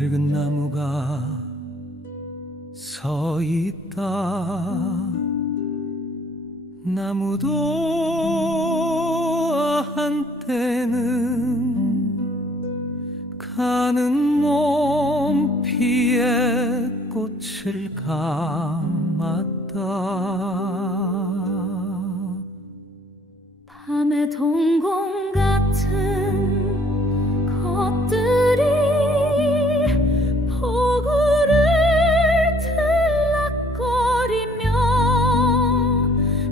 늙은 나무가 서 있다. 나무도 한때는 가는 몸 피에 꽃을 감았다. 밤의 동공 같은 것들이 포구를 들락거리며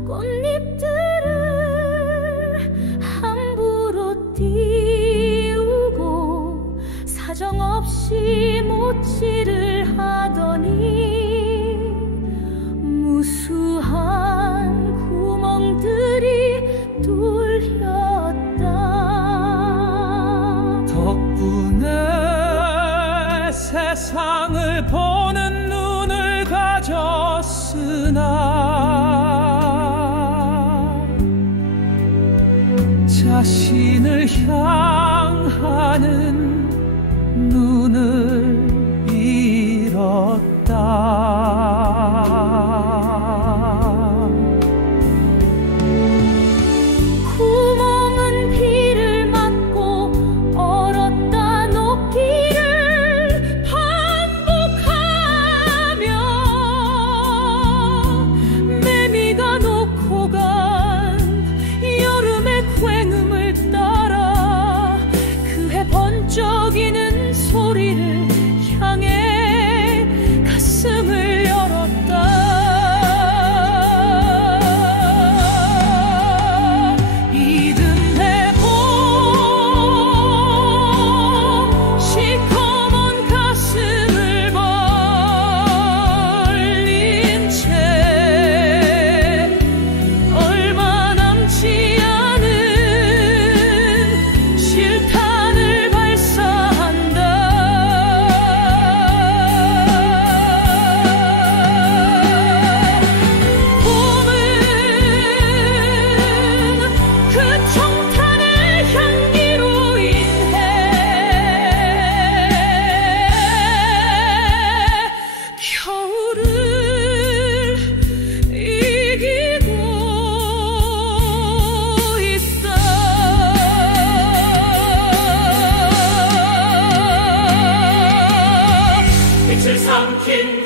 꽃잎들을 함부로 띄우고 사정없이 못질을 하더니 무수한 구멍들이 뚫렸다. 덕분에 세상을 보는 눈을 가졌으나 자신을 향하는 눈을 잃었다. 구멍은 비를 맞고 얼었다 녹기를 반복하며 매미가 놓고 간 여름의 굉음을 따라 그해 번쩍이는 소리를 향해 가슴을 열었다. 이듬해 봄 시커먼 가슴을 벌린 채 얼마 남지 않은 실탄을 발사한다. 봄은 그 총탄의 향기로 인해 겨울을 이기고 있어. 빛을 삼킨